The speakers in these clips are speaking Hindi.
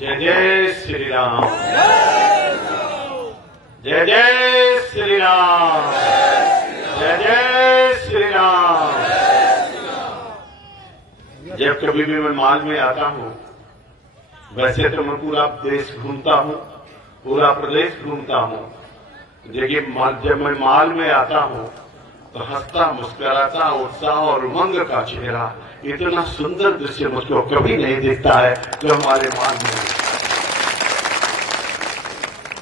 जय जय श्री राम, जय जय श्री राम, जय जय श्री राम। जब कभी भी मैं माल में आता हूँ, वैसे तो मैं पूरा देश घूमता हूँ, पूरा प्रदेश घूमता हूँ, लेकिन जब मैं माल में आता हूँ तो हंसता मुस्कुराता उत्साह और उमंग का चेहरा, इतना सुंदर दृश्य मुझको कभी नहीं दिखता है जो हमारे माल में है।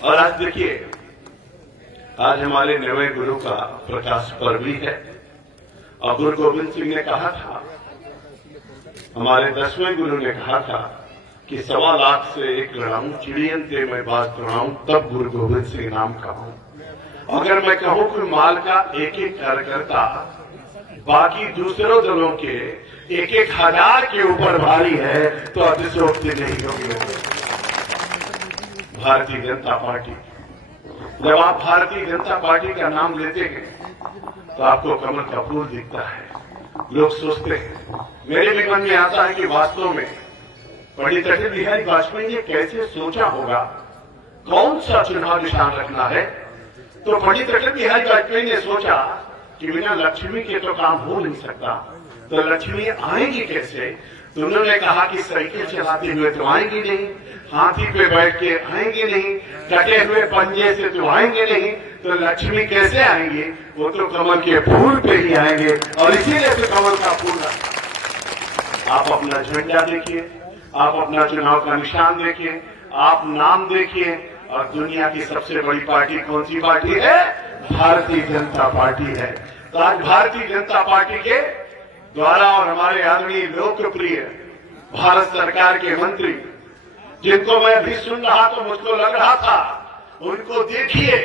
और आज देखिए, आज हमारे नवे गुरु का प्रकाश पर्व भी है। और गुरु गोविंद सिंह ने कहा था, हमारे 10वें गुरु ने कहा था कि 1.25 लाख से एक लड़ाऊं, चिड़ियन ते मैं बात कराऊं, तब गुरु गोविंद सिंह नाम कहूं। अगर मैं कहूं कि माल का एक एक कार्यकर्ता बाकी दूसरों दलों के 1,000 के ऊपर भारी है तो अतिशयोक्ति नहीं होगी। भारतीय जनता पार्टी, जब आप भारतीय जनता पार्टी का नाम लेते हैं तो आपको कमल का फूल दिखता है। लोग सोचते हैं, मेरे भी मन में आता है कि वास्तव में पंडित अटल बिहारी वाजपेयी ने कैसे सोचा होगा कौन सा चुनाव निशान रखना है। तो पंडित अटल बिहारी वाजपेयी ने सोचा कि बिना लक्ष्मी के तो काम हो नहीं सकता, तो लक्ष्मी आएगी कैसे। तो उन्होंने कहा कि साइकिल चलाते हुए तो आएंगी नहीं, हाथी पे बैठ के आएंगे नहीं, कटे हुए पंजे से तो आएंगे नहीं, तो लक्ष्मी कैसे आएंगे, वो तो कमल के फूल पे ही आएंगे। और इसीलिए तो कमल का फूल है। आप अपना झंडा देखिए, आप अपना चुनाव का निशान देखिए, आप नाम देखिए, और दुनिया की सबसे बड़ी पार्टी कौन सी पार्टी है? भारतीय जनता पार्टी है। तो आज भारतीय जनता पार्टी के द्वारा और हमारे आदरणीय लोकप्रिय भारत सरकार के मंत्री, जिनको मैं भी सुन रहा तो मुझको लग रहा था, उनको देखिए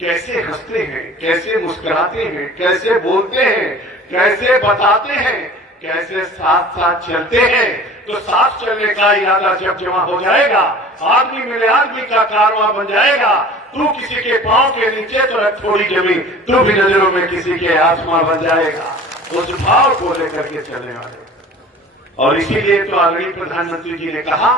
कैसे हंसते हैं, कैसे मुस्कुराते हैं, कैसे बोलते हैं, कैसे बताते हैं, कैसे साथ साथ चलते हैं। तो साथ चलने का इरादा जब जमा हो जाएगा, आदमी मिले आदमी का कारवां बन जाएगा। तू किसी के पांव के नीचे तो रख थोड़ी जमीन, तू भी नजरों में किसी के आसमां बन जाएगा। उस भाव को लेकर के चलने वाले। और इसीलिए तो आदरणीय प्रधानमंत्री जी ने कहा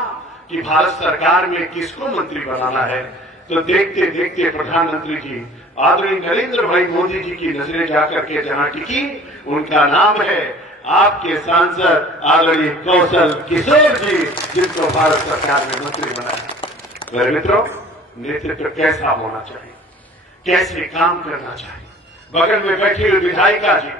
कि भारत सरकार में किसको मंत्री बनाना है। तो देखते देखते प्रधानमंत्री जी आदरणीय नरेंद्र भाई मोदी जी की नजरें जाकर के जहां टिकी, उनका नाम है आपके सांसद आदरणीय कौशल किशोर जी, जिनको भारत सरकार ने मंत्री बनाया। मेरे मित्रों, नेतृत्व कैसा होना चाहिए, कैसे काम करना चाहिए। बगल में बैठी हुई विधायिका जी,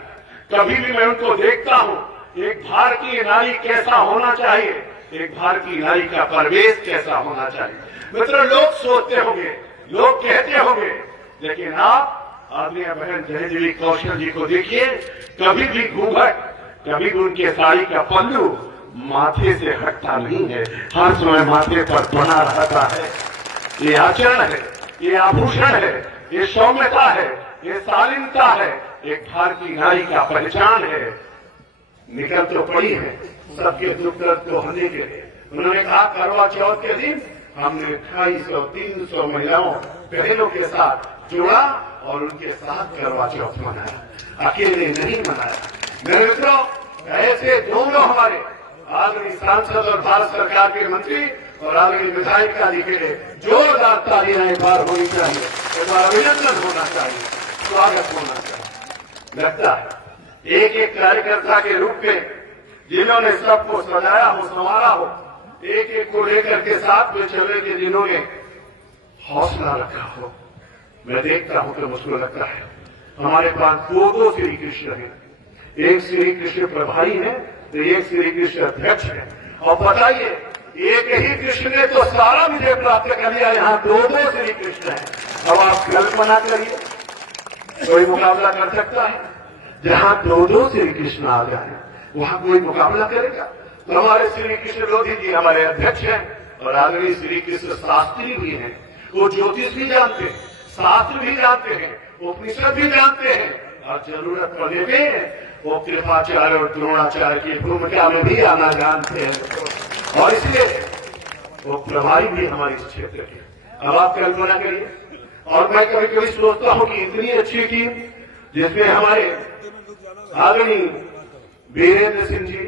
कभी भी मैं उनको देखता हूं, एक भारतीय नारी कैसा होना चाहिए, एक भारतीय नारी का परिवेश कैसा होना चाहिए। मित्रों, लोग सोचते होंगे, लोग कहते होंगे, लेकिन आप आदरणीय बहन जयदेवी कौशल जी को देखिए, कभी भी घूंघट, कभी भी उनके साड़ी का पल्लू माथे से हटता नहीं है, हर समय माथे पर बना रहता है। ये आचरण है, ये आभूषण है, ये सौम्यता है, ये शालीनता है, एक भारतीय नारी का पहचान है। निकल तो पड़ी है सबके दुख दर्द को होने के लिए। उन्होंने कहा करवा चौथ के दिन हमने 250-300 महिलाओं बहनों के साथ जुड़ा और उनके साथ करवा चौथ मनाया, अकेले नहीं मनाया। मेरे मित्रों, ऐसे दोनों हमारे आदरणीय सांसद और भारत सरकार के मंत्री और आदरणीय विधायिका जी के लिए जोरदार तालियां एक बार होनी चाहिए, एक बार अभिनंदन होना चाहिए, स्वागत होना चाहिए। लगता है एक एक कार्यकर्ता के रूप में जिन्होंने सबको सजाया हो, संवारा हो, एक एक को लेकर के साथ में चलने के जिन्होंने हौसला रखा हो। मैं देखता हूं तो मुझको लगता है हमारे पास दो श्री कृष्ण है, एक श्री कृष्ण प्रभारी है तो एक श्री कृष्ण अध्यक्ष है। और बताइए, एक ही कृष्ण ने तो सारा विजय प्राप्त कर लिया, यहाँ दो श्री कृष्ण है। अब आप कल्पना करिए, कोई मुकाबला कर सकता है? जहाँ दो श्री कृष्ण आ जाए वहां कोई मुकाबला करेगा? तो हमारे श्री कृष्ण लोधी जी हमारे अध्यक्ष हैं और आदरणीय श्री कृष्ण शास्त्री भी हैं। वो ज्योतिष भी जानते हैं, शास्त्र भी जानते हैं, उपनिषद भी जानते हैं, और जरूरत पड़ने पे वो कृपाचार्य और द्रोणाचार्य की भूमिका में भी आना जानते हैं। और इसलिए वो प्रभारी भी हमारे इस क्षेत्र के। अब आप कल्पना करिए। और मैं कभी कभी सोचता हूं कि इतनी अच्छी टीम, जिसमें हमारे आदरणीय वीरेंद्र सिंह जी,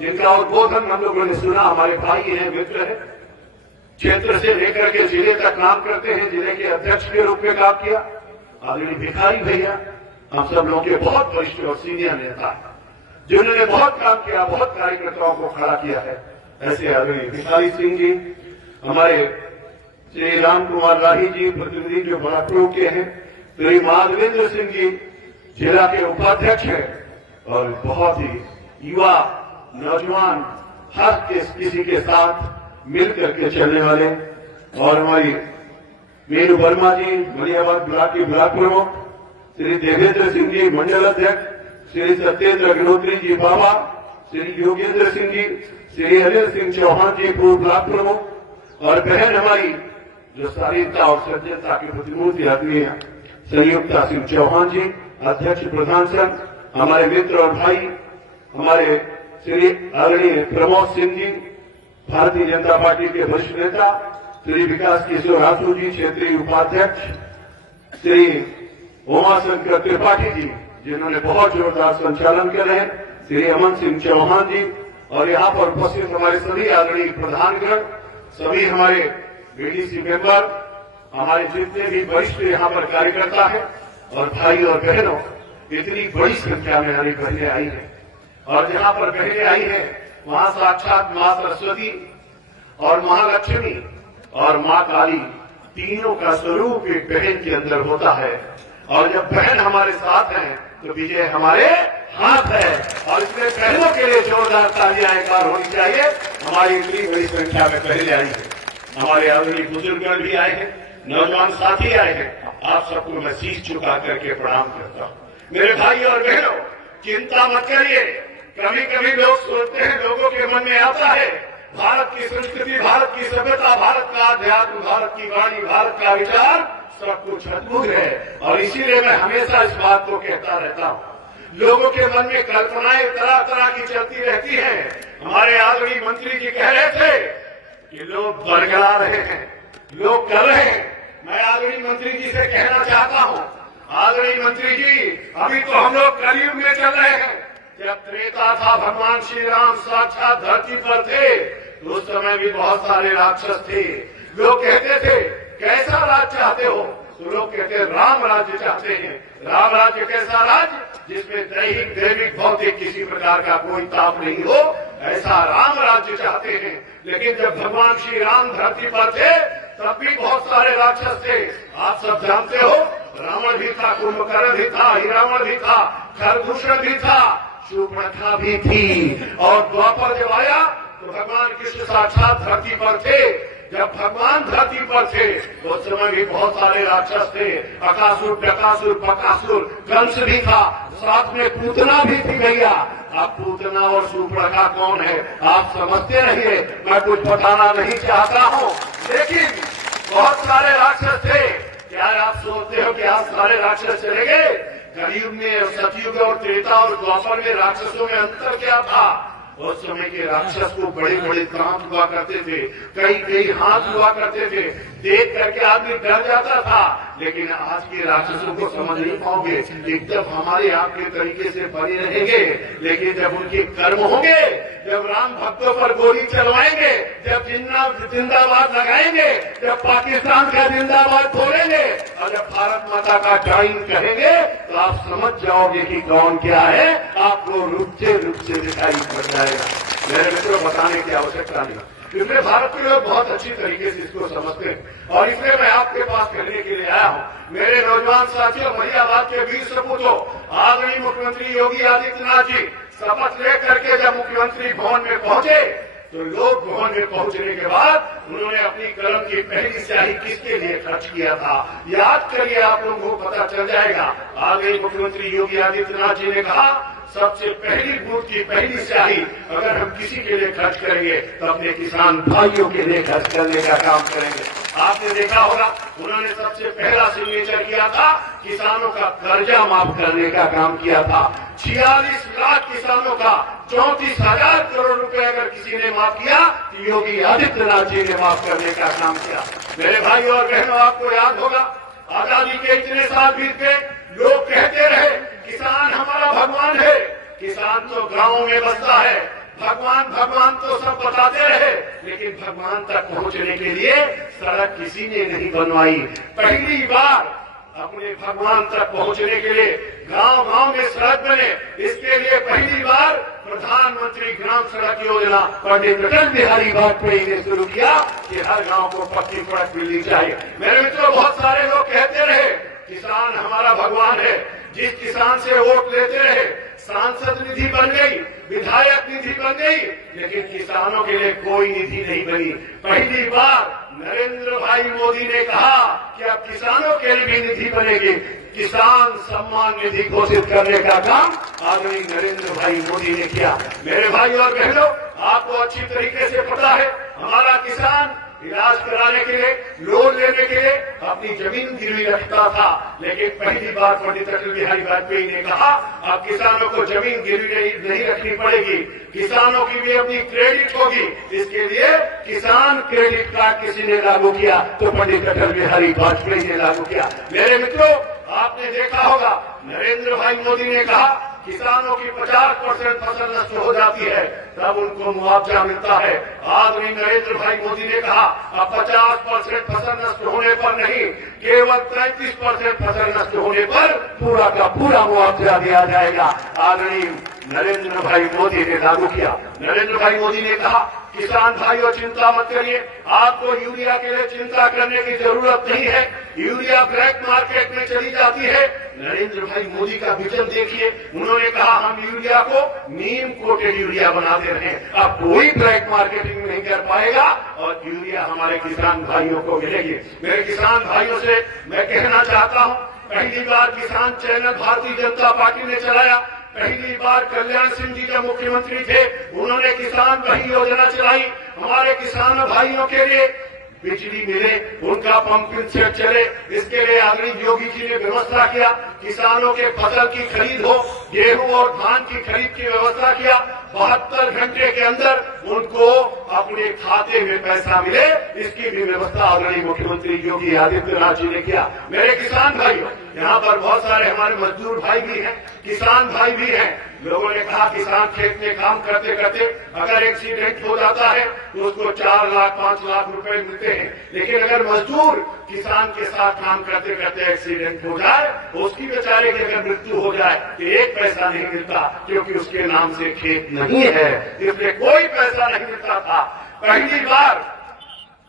जिनका उद्बोधन हम लोगों ने सुना, हमारे भाई हैं, मित्र हैं, क्षेत्र से लेकर के जिले तक काम करते हैं, जिले के अध्यक्ष के रूप में काम किया। आदरणीय भिखारी भैया हम सब लोगों के बहुत वरिष्ठ और सीनियर नेता जिन्होंने बहुत काम किया, बहुत कार्यकर्ताओं को खड़ा किया है। ऐसे आदरणीय भिखारी सिंह जी, हमारे श्री राम कुमार राही जी प्रतिनिधि जो बराकपुर के हैं, श्री माधवेंद्र सिंह जी जिला के उपाध्यक्ष हैं और बहुत ही युवा नौजवान हर किसी के साथ मिल करके चलने वाले, और हमारी मीनू वर्मा जी मलियाबाद ब्लॉक के ब्लॉक प्रमुख, श्री देवेंद्र सिंह जी मंडल अध्यक्ष, श्री सत्येंद्र अग्निहोत्री जी बाबा, श्री योगेंद्र सिंह जी, श्री अनिल सिंह चौहान जी पूर्व ब्लॉक प्रमुख, और बहन हमारी जो शालीनता और सज्जनता की प्रतिमूर्ति आदमी है संयुक्ता सिंह चौहान जी अध्यक्ष प्रधान संघ, हमारे मित्र और भाई हमारे श्री आदरणीय प्रमोद सिंह जी भारतीय जनता पार्टी के वरिष्ठ नेता, श्री विकास किशोर आसू जी क्षेत्रीय उपाध्यक्ष, श्री उमाशंकर त्रिपाठी जी जिन्होंने बहुत जोरदार संचालन कर रहे हैं, श्री अमन सिंह चौहान जी, और यहाँ पर उपस्थित हमारे सभी आदरणीय प्रधानगण, सभी हमारे बीडीसी मेंबर, हमारे जितने भी वरिष्ठ यहाँ पर कार्यकर्ता है, और भाई और बहनों, इतनी बड़ी संख्या में हमारी बहनें आई हैं। और जहाँ पर बहनें आई हैं वहां साक्षात मां सरस्वती और महालक्ष्मी और मां काली तीनों का स्वरूप एक बहन के अंदर होता है। और जब बहन हमारे साथ है तो विजय हमारे हाथ है। और इसलिए बहनों के लिए जोरदार तालियां एक बार होनी चाहिए। हमारी इतनी बड़ी संख्या में पहले आई है, हमारे आदरणीय बुजुर्गगण भी आए हैं, नौजवान साथी आए हैं। आप सबको मैं शीश झुका करके प्रणाम करता हूं। मेरे भाई और बहनों, चिंता मत करिए। कभी कभी लोग सोचते हैं, लोगों के मन में आता है भारत की संस्कृति, भारत की सभ्यता, भारत का अध्यात्म, भारत की वाणी, भारत का विचार सब कुछ अद्भुत है। और इसीलिए मैं हमेशा इस बात को कहता रहता हूं। लोगों के मन में कल्पनाएं तरह तरह की चलती रहती हैं। हमारे आदरणीय मंत्री जी कह रहे थे कि लोग बरगला रहे हैं, लोग कर रहे हैं। मैं आदरणीय मंत्री जी से कहना चाहता हूं, आदरणीय मंत्री जी, अभी तो हम लोग कलयुग में चल रहे हैं। जब त्रेता था, भगवान श्री राम साक्षात धरती पर थे, तो उस समय भी बहुत सारे राक्षस थे। लोग कहते थे कैसा राज चाहते हो, तो लोग कहते राम राज्य चाहते हैं। राम राज्य कैसा राज्य, जिसमें दैहिक दैविक भौतिक किसी प्रकार का कोई ताप नहीं हो, ऐसा राम राज्य चाहते हैं। लेकिन जब भगवान श्री राम धरती पर थे तब भी बहुत सारे राक्षस थे। आप सब जानते हो, रावण भी था, कुंभकर्ण भी था, हिरावण भी था, खरदूषण भी था, शूर्पणखा भी थी। और द्वापर जब आया तो भगवान कृष्ण साक्षात धरती पर थे। जब भगवान धरती पर थे तो उस समय भी बहुत सारे राक्षस थे। अकासुर, डकासुर, बकासुर, कंस भी था, साथ में पूतना भी थी। भैया, अब पूतना और शूर्पणखा कौन है आप समझते रहिए, मैं कुछ बताना नहीं चाहता हूँ। लेकिन बहुत सारे राक्षस थे। क्या आप सोचते हो कि आप सारे राक्षस चले गए? कलयुग में, सतयुग और त्रेता और द्वापर में राक्षसों में अंतर क्या था? उस समय के राक्षस को बड़े बड़े दांत हुआ करते थे, कई कई हाथ हुआ करते थे, देख करके आदमी डर जाता था। लेकिन आज के राक्षसों को समझ नहीं पाओगे, एकदम हमारे आपके तरीके से बने रहेंगे। लेकिन जब उनके कर्म होंगे, जब राम भक्तों पर गोली चलवाएंगे, जब जिंदाबाद लगाएंगे, जब पाकिस्तान का जिंदाबाद बोलेंगे, और जब भारत माता का टाइम कहेंगे, तो आप समझ जाओगे कि कौन क्या है। आपको रुक से दिखाई पड़ जाएगा। मेरे मित्रों, बताने की आवश्यकता नहीं, इसलिए भारत के लोग बहुत अच्छी तरीके से इसको समझते हैं। और इसलिए मैं आपके पास कहने के लिए आया हूं। मेरे नौजवान साथियों, मलियाबाद के वीर सपूतों, आदरणीय मुख्यमंत्री योगी आदित्यनाथ जी शपथ लेकर के जब मुख्यमंत्री भवन में पहुंचे, तो लोग भवन में पहुंचने के बाद उन्होंने अपनी कलम की पहली स्याही किसके लिए खर्च किया था, याद करिए, आप लोगों को पता चल जाएगा। आगे मुख्यमंत्री योगी आदित्यनाथ जी ने कहा, सबसे पहली बूथ की पहली स्याही अगर हम किसी के लिए खर्च करेंगे तो अपने किसान भाइयों के लिए खर्च करने का काम करेंगे। आपने देखा होगा, उन्होंने सबसे पहला सिग्नेचर किया था, किसानों का कर्जा माफ करने का काम किया था। 46 लाख किसानों का 34,000 करोड़ रुपए अगर किसी ने माफ किया तो योगी आदित्यनाथ जी ने माफ करने का काम किया। मेरे भाई और बहनों, आपको याद होगा, आजादी के इतने साल बीत गए, लोग कहते रहे किसान हमारा भगवान है। किसान तो गांवों में बसता है, भगवान भगवान तो सब बताते रहे, लेकिन भगवान तक पहुंचने के लिए सड़क किसी ने नहीं बनवाई। पहली बार अपने भगवान तक पहुंचने के लिए गांव गांव में सड़क बने, इसके लिए पहली बार प्रधानमंत्री ग्राम सड़क योजना पंडित अटल बिहारी वाजपेयी ने शुरू किया कि हर गांव को पक्की सड़क मिलनी चाहिए। मेरे मित्रों, बहुत सारे लोग कहते रहे किसान हमारा भगवान है, जिस किसान से वोट लेते रहे सांसद निधि बन गई, विधायक निधि बन गई, लेकिन किसानों के लिए कोई निधि नहीं बनी। पहली बार नरेंद्र भाई मोदी ने कहा कि अब किसानों के लिए भी निधि बनेगी। किसान सम्मान निधि घोषित करने का काम आदरणीय नरेंद्र भाई मोदी ने किया। मेरे भाई और बहनों, आपको अच्छी तरीके से पता है, हमारा किसान इलाज कराने के लिए, लोन लेने के लिए अपनी जमीन गिरवी रखता था, लेकिन पहली बार पंडित अटल बिहारी वाजपेयी ने कहा अब किसानों को जमीन गिरवी नहीं रखनी पड़ेगी, किसानों की भी अपनी क्रेडिट होगी। इसके लिए किसान क्रेडिट कार्ड किसी ने लागू किया तो पंडित अटल बिहारी वाजपेयी ने लागू किया। मेरे मित्रों, आपने देखा होगा नरेंद्र भाई मोदी ने कहा किसानों की 50% फसल नष्ट हो जाती है तब उनको मुआवजा मिलता है। आदरणीय नरेंद्र भाई मोदी ने कहा अब 50% फसल नष्ट होने पर नहीं, केवल 33% फसल नष्ट होने पर पूरा का पूरा मुआवजा दिया जाएगा। आदरणीय नरेंद्र भाई मोदी ने लागू किया। नरेंद्र भाई मोदी ने कहा किसान भाइयों चिंता मत करिए, आपको यूरिया के लिए चिंता करने की जरूरत नहीं है, यूरिया ब्लैक मार्केट में चली जाती है। नरेंद्र भाई मोदी का विजन देखिए, उन्होंने कहा हम यूरिया को नीम कोटेड यूरिया बना दे रहे हैं, अब कोई ब्लैक मार्केटिंग नहीं कर पाएगा और यूरिया हमारे किसान भाइयों को मिलेगी। मेरे किसान भाइयों से मैं कहना चाहता हूं, पहली बार किसान चैनल भारतीय जनता पार्टी ने चलाया, पहली बार कल्याण सिंह जी जब मुख्यमंत्री थे उन्होंने किसान भाई योजना चलाई। हमारे किसान भाइयों के लिए बिजली मिले, उनका पंपिंग सेट चले, इसके लिए आदरणीय योगी जी ने व्यवस्था किया। किसानों के फसल की खरीद हो, गेहूं और धान की खरीद की व्यवस्था किया। 72 घंटे के अंदर उनको अपने खाते में पैसा मिले, इसकी भी व्यवस्था आदरणीय मुख्यमंत्री योगी आदित्यनाथ जी ने किया। मेरे किसान भाइयों, यहाँ पर बहुत सारे हमारे मजदूर भाई भी हैं, किसान भाई भी हैं। लोगों ने कहा किसान खेत में काम करते करते अगर एक्सीडेंट हो जाता है तो उसको 4 लाख 5 लाख रुपए मिलते हैं, लेकिन अगर मजदूर किसान के साथ काम करते करते एक्सीडेंट हो जाए, उसकी बेचारे की अगर मृत्यु हो जाए तो 1 पैसा नहीं मिलता, क्योंकि उसके नाम से खेत नहीं है, इसलिए कोई पैसा नहीं मिलता था। पहली बार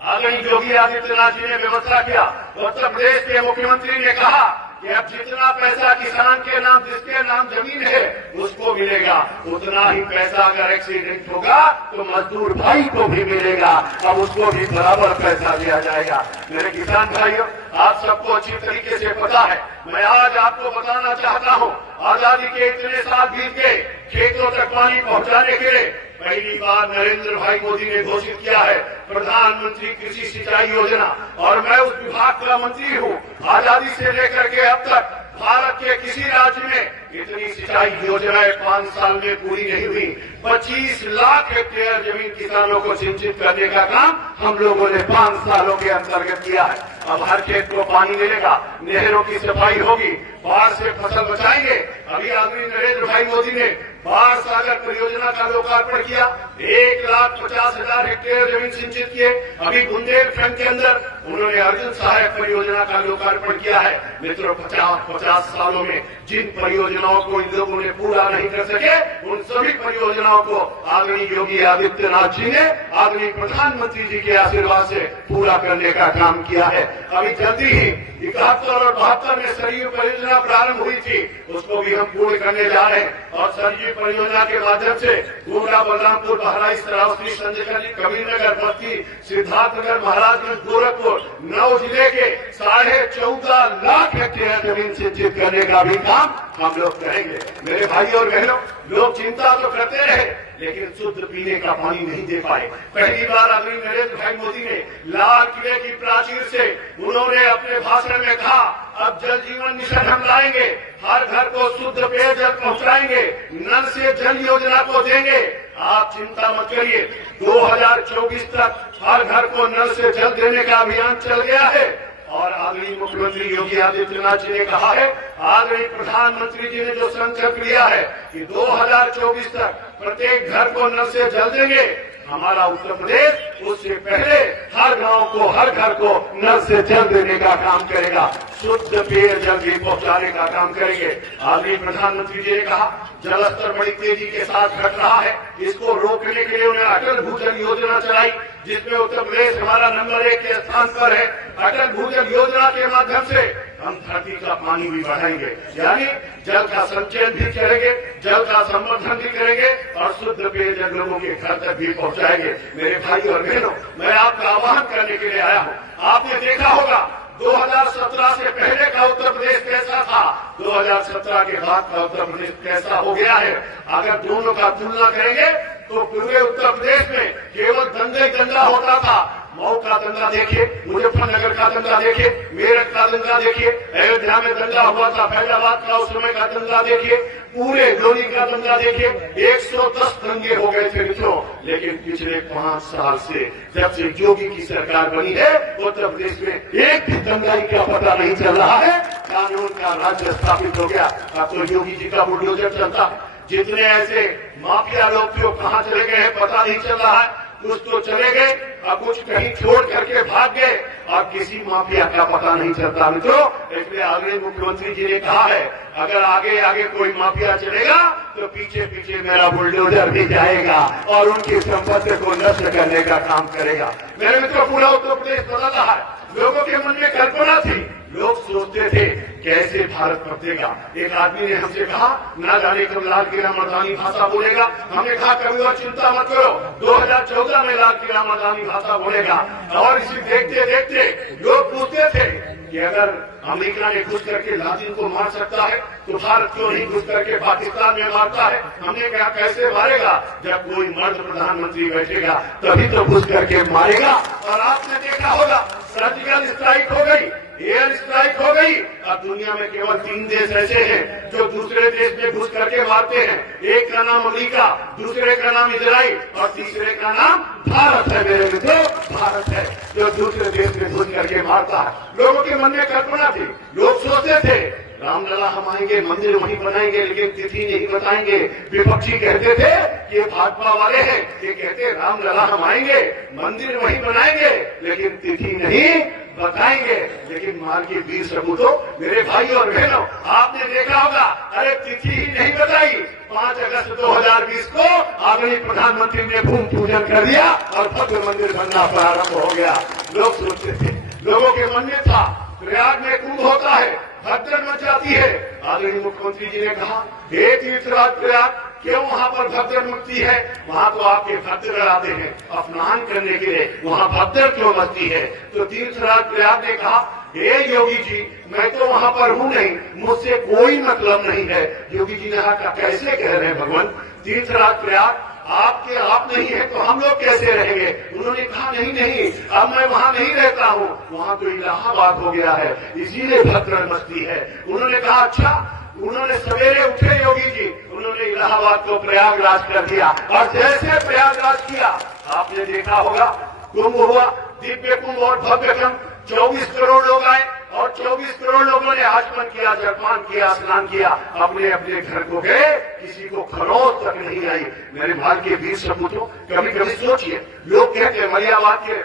आदरणीय योगी आदित्यनाथ जी ने व्यवस्था किया तो उत्तर प्रदेश के मुख्यमंत्री ने कहा कि अब जितना पैसा किसान के नाम, जिसके नाम जमीन है उसको मिलेगा, उतना ही पैसा अगर एक्सीडेंट होगा तो मजदूर भाई को भी मिलेगा, अब उसको भी बराबर पैसा दिया जाएगा। मेरे किसान भाइयों, आप सबको अच्छी तरीके से पता है, मैं आज आपको बताना चाहता हूं, आजादी के इतने साल बीत गए, खेतों तक पानी पहुंचाने के लिए पहली बार नरेंद्र भाई मोदी ने घोषित किया है प्रधानमंत्री कृषि सिंचाई योजना, और मैं उस विभाग का मंत्री हूं। आजादी से लेकर के अब तक भारत के किसी राज्य में इतनी सिंचाई योजनाएं 5 साल में पूरी नहीं हुई। 25 लाख हेक्टेयर जमीन किसानों को सिंचित करने का काम हम लोगों ने 5 सालों के अंतर्गत किया है। अब हर खेत को पानी मिलेगा, नहरों की सफाई होगी, बाढ़ से फसल बचाएंगे। अभी आदरणीय नरेंद्र भाई मोदी ने बाढ़ सागर परियोजना का लोकार्पण किया, 1,50,000 हेक्टेयर जमीन सिंचित किए। अभी बुंदेलखंड के अंदर उन्होंने अर्जुन सहायक परियोजना का लोकार्पण किया है। मित्रों, 50 सालों में जिन परियोजनाओं को इन लोगों ने पूरा नहीं कर सके, उन सभी परियोजनाओं को आदरणीय योगी आदित्यनाथ जी ने आदरणीय प्रधानमंत्री जी के आशीर्वाद से पूरा करने का काम किया है। अभी जल्दी ही 71 और 72 में सरयू परियोजना प्रारंभ हुई थी, उसको भी हम पूर्ण करने जा रहे हैं, और सरयू परियोजना के माध्यम से गोंडा, बलरामपुर, बहराइच, श्रावस्ती, संजयगंज, कबीरनगर, बस्ती, सिद्धार्थनगर, महाराजगंज, गोरखपुर 9 जिले के 14.5 लाख हेक्टेयर जमीन सिंचित करने का भी काम हम लोग करेंगे। मेरे भाई और बहनों, लोग चिंता तो करते रहे लेकिन शुद्ध पीने का पानी नहीं दे पाए। पहली बार आदरणीय नरेंद्र भाई मोदी ने लाल किले की प्राचीर से उन्होंने अपने भाषण में कहा अब जल जीवन मिशन हम लाएंगे, हर घर को शुद्ध पेयजल पहुंचाएंगे, नल से जल योजना को देंगे। आप चिंता मत करिए, 2024 तक हर घर को नल से जल देने का अभियान चल गया है। और आदरणीय मुख्यमंत्री योगी आदित्यनाथ जी ने कहा है, आदरणीय प्रधानमंत्री जी ने जो संकल्प लिया है कि 2024 तक प्रत्येक घर को नल से जल देंगे, हमारा उत्तर प्रदेश उससे पहले हर गांव को, हर घर को नल से जल देने का काम करेगा, शुद्ध पेयजल भी पहुंचाने का काम करेंगे। आदरणीय प्रधानमंत्री जी ने कहा, जल स्तर बड़ी तेजी के साथ घट रहा है, इसको रोकने के लिए उन्होंने अटल भूजल योजना चलाई, जिसमें उत्तर प्रदेश हमारा नंबर 1 के स्थान पर है। अटल भूजल योजना के माध्यम से हम धरती का पानी भी बढ़ाएंगे, यानी जल का संचयन भी करेंगे, जल का संवर्धन भी करेंगे और शुद्ध पेयजल लोगों के घर तक भी पहुंचाएंगे। मेरे भाई और बहनों, मैं आपका आह्वान करने के लिए आया हूं। आपने देखा होगा 2017 से पहले का उत्तर प्रदेश कैसा था, 2017 के बाद का उत्तर प्रदेश कैसा हो गया है। अगर दोनों का तुलना करेंगे तो पूरे उत्तर प्रदेश में केवल दंगे दंगा होता था। मऊ का दंगा देखिए, मुजफ्फरनगर का दंगा देखिए, मेरठ का दंगा देखिए, अयोध्या में दंगा हुआ था, फैजाबाद का उस समय का दंगा देखिए, पूरे लोनी का दंगा देखिए, 110 दंगे हो गए थे मित्रों। लेकिन पिछले 5 साल से जब से योगी की सरकार बनी है, उत्तर प्रदेश में एक भी दंगाई का पता नहीं चल रहा है। कानून का राज्य स्थापित हो गया। अब तो योगी जी का बुलडोजर चलता, जितने ऐसे माफिया लोग थे कहाँ चले गए हैं पता नहीं चल रहा है। कुछ तो चले गए और कुछ कहीं छोड़ करके भाग गए और किसी माफिया का पता नहीं चलता मित्रों। इसलिए आगे मुख्यमंत्री जी ने कहा है, अगर आगे आगे कोई माफिया चलेगा तो पीछे पीछे मेरा बुलडोजर भी जाएगा और उनकी संपत्ति को नष्ट करने का काम करेगा। मेरे मित्रों, पूरा उत्तर प्रदेश बदल रहा है। लोगों के मन में कल्पना थी, लोग सोचते थे कैसे भारत बदलेगा। एक आदमी ने हमसे कहा, ना जाने कब लाल किला मर्दानी भाषा बोलेगा। हमने कहा कभी और चिंता मत करो, 2014 में लाल किला मर्दानी भाषा बोलेगा। और इसी देखते देखते लोग पूछते थे कि अगर अमेरिका ने घुस करके लादेन को मार सकता है तो भारत क्यों नहीं घुस करके पाकिस्तान में मारता है। हमने कहा कैसे मारेगा, जब कोई मर्द प्रधानमंत्री बैठेगा तभी तो घुस करके मारेगा। और आपने देखा होगा सर्जिकल स्ट्राइक हो गई, एयर स्ट्राइक हो गई। अब दुनिया में केवल 3 देश ऐसे हैं जो दूसरे देश में घुस करके मारते हैं। एक का नाम अमेरिका, दूसरे का नाम इजराइल और तीसरे का नाम भारत है। मेरे मित्रों, भारत है जो दूसरे देश में घुस करके मारता है। लोगों के मन में कल्पना थी, लोग सोचते थे रामलला हम आएंगे, मंदिर वहीं बनाएंगे, लेकिन तिथि नहीं बताएंगे। विपक्षी कहते थे ये भाजपा वाले हैं, ये कहते रामलला हम आएंगे, मंदिर वहीं बनाएंगे, लेकिन तिथि नहीं बताएंगे। लेकिन मार के वीर सपूतों, मेरे भाई और बहनों, आपने देखा होगा, अरे तिथि ही नहीं बताई, 5 अगस्त 2020 को आदरणीय प्रधानमंत्री ने भूमि पूजन कर दिया और भव्य मंदिर बनना प्रारंभ हो गया। लोग सोचते थे, लोगों के मन में था प्रयाग में कुंभ होता है, भगदड़ मच जाती है। आदरणीय मुख्यमंत्री जी ने कहा, हे तीर्थराज प्रयाग, क्यों वहाँ पर भगदड़ मचती है? वहाँ तो आपके भक्तगण आते हैं स्नान करने के लिए, वहाँ भगदड़ क्यों मचती है? तो तीर्थराज प्रयाग ने कहा, हे योगी जी, मैं तो वहाँ पर हूँ नहीं, मुझसे कोई मतलब नहीं है। योगी जी ने कहा, कैसे कह रहे हैं भगवान? तीर्थराज प्रयाग आपके आप नहीं है तो हम लोग कैसे रहेंगे? उन्होंने कहा, नहीं नहीं, अब मैं वहाँ नहीं रहता हूँ, वहाँ तो इलाहाबाद हो गया है, इसीलिए भगदड़ मचती है। उन्होंने कहा, अच्छा। उन्होंने सवेरे उठे योगी जी, उन्होंने इलाहाबाद को प्रयागराज कर दिया और जैसे प्रयागराज किया, आपने देखा होगा कुंभ हुआ, दिव्य कुंभ और भव्य कुंभ, 24 करोड़ लोग आए और 24 करोड़ लोगों ने आचमन किया, जलपान किया, स्नान किया, अपने अपने घर को गए, किसी को खरोच तक नहीं आई। मेरे भाई के वीर सपूतों, कभी कभी सोचिए, लोग कहते हैं मलियाबाद के